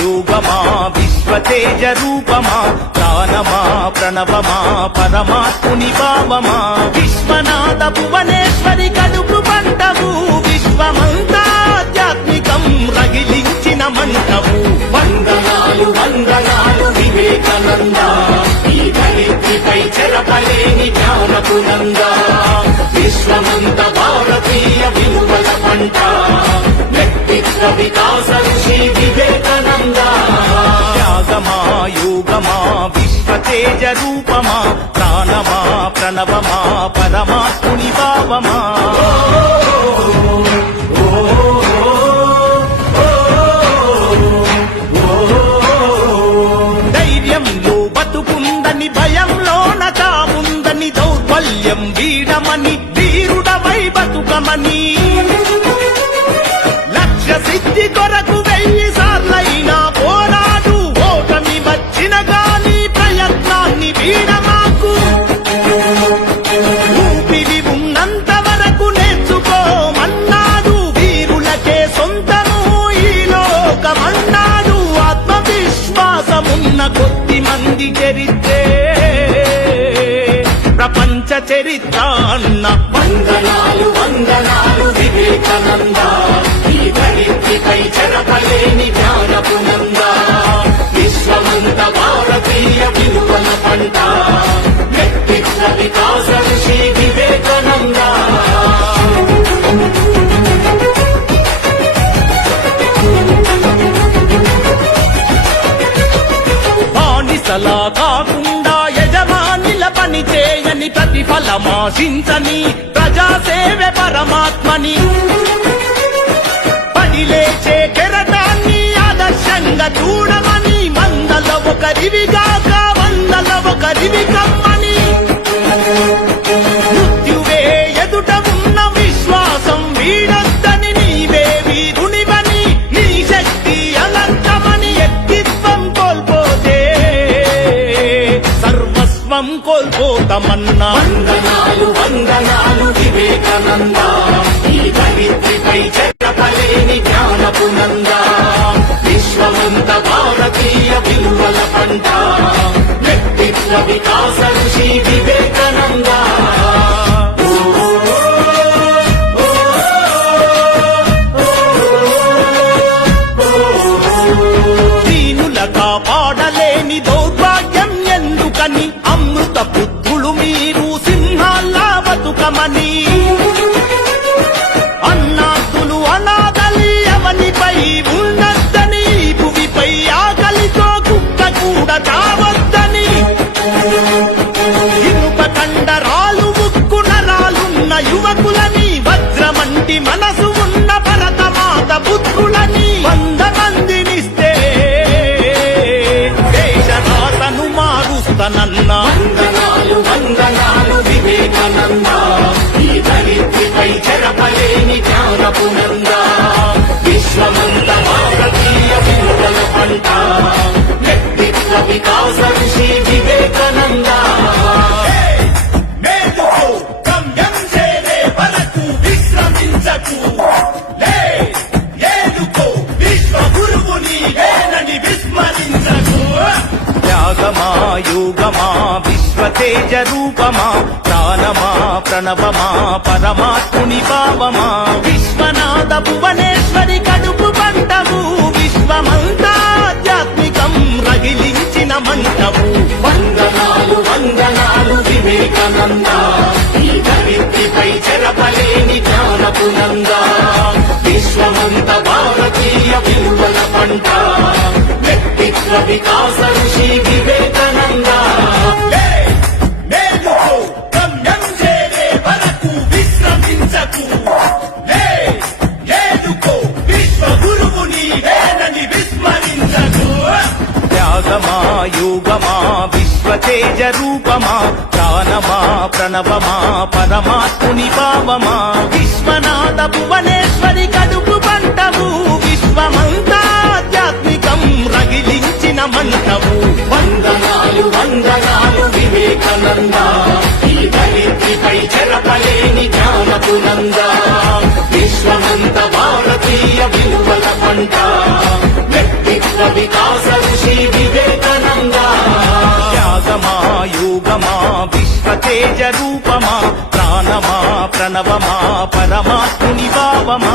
యోగమా విశ్వతేజ రూపమా ప్రాణమా ప్రణవమా పరమాత్ముని భావమా విశ్వనాథ భువనేశ్వరి కడుపు పంటవు విశ్వమంతా ఆధ్యాత్మికం రగిలించిన మంటవు వందనాలు వందనాలు వివేకానంద ఈ ధరిత్రిపై చెరపలేని జ్ఞానపు నంద విశ్వమంత భారతీయ విలువల పంట వ్యక్తిత్వ వికాస ఋషి వివేకానంద త్యాగమా యోగమా విశ్వతేజ రూపమా ప్రాణమా ప్రణవమా పరమాత్ముని భావమా ధైర్యంలో బతుకుందని భయంలోన తాముందని దౌర్బల్యం వీడమని ధీరుడవై బతుకమని లక్ష్య సిద్ధి కొరకు 1000 సార్లైనా పోరాడు ఓటమి వచ్చిన గాని ప్రయత్నాన్ని వీడమాకు ఊపిరి ఉన్నంత వరకు నేర్చుకోమన్నాడు వీరులకే సొంతము ఈ లోకమన్నాడు ఆత్మవిశ్వాసమున్న కొద్ది మంది చరిత్రే ప్రపంచ చరిత్ర అన్న వందనాలు వందనాలు వివేకానంద ఈ ధరిత్రిపై చెరపలేని జ్ఞానపు నంద విశ్వమంత భారతీయ విలువల పంట వ్యక్తిత్వ వికాస ఋషి వివేకానంద బానిసలా కాకుండా యజమానిల పని చేయని ప్రతిఫలమాశించని ప్రజాసేవే పరమాత్మని పడి లేచే కెరటాన్ని ఆదర్శంగా చూడమని మందల ఒకరివిగాక వందల ఒకరివి కమ్మని మృత్యువే ఎదుట ఉన్న విశ్వాసం వీడొద్దని నీవే వీరునివని నీ శక్తి అనంతమని వ్యక్తిత్వం కోల్పోతే సర్వస్వం కోల్పోతామన్నా వందనాలు వందనాలు వివేకానంద ఈ ధరిత్రిపై చెరపలేని జ్ఞానపు నంద విశ్వమంత భారతీయ విలువల పంట వ్యక్తిత్వ వికాస ఋషి వివేకానంద దీనుల కాపాడలేని దౌర్భాగ్యం ఎందుకని అమృత పుత్రులు మీరు సింహాల్లా బతుకమని అన్నాతులు అనాథలి అవనిపై ఉన్నద్దని భూమిపై ఆకలితో కుక్క కూడా చావద్దని ఇనుప కండరాలు ఉక్కు నరాలున్న యువకులని వజ్రమంటి మనసు ఉన్న భరతమాత పుత్రులని 100 మందినిస్తే దేశరాతను మారుస్తానన్నా వందనాలు వందనాలు వివేకానంద ఈ ధరిత్రిపై చెరపలేని జ్ఞానపు నంద విశ్వమంత భారతీయ విలువల పంట వ్యక్తిత్వ వికాస ఋషి వివేకానంద మేలుకో గమ్యం చేరే వరకు విశ్రమించకు లే ఏలుకో విశ్వ గురువు నీవేనని విస్మరించకు త్యాగమా యోగమా విశ్వతేజ రూపమా ప్రాణమా ప్రణవమా పరమాత్ముని భావమా విశ్వనాథ భువనేశ్వరి కడుపు పంటవు విశ్వమంతా ఆధ్యాత్మికం రగిలించిన మంటవు వందనాలు వందనాలు వివేకానంద ఈ ధరిత్రిపై చెరపలేని జ్ఞానపు నంద విశ్వమంత భారతీయ విలువల పంట వ్యక్తిత్వ వికాస ఋషి వివేకానంద మేలుకో గమ్యం చేరే వరకు విశ్రమించకు లే ఏలుకో విశ్వ గురువు నీవేనని విస్మరించకు త్యాగమా యోగమా విశ్వతేజ రూపమా ప్రాణమా ప్రణవమా పరమాత్ముని భావమా విశ్వనాథ భువనేశ్వరి కడుపు పంటవు విశ్వమంతా ఆధ్యాత్మికం రగిలించిన మంటవు వందనాలు వందనాలు వివేకానంద ఈ ధరిత్రిపై చెరపలేని జ్ఞానపు నంద విశ్వమంత భారతీయ విలువల పంట వ్యక్తిత్వ వికాస ఋషి వివేకానంద త్యాగమా యోగమా విశ్వ తేజ రూపమా ప్రాణమా ప్రణవమా పరమాత్ముని భావమా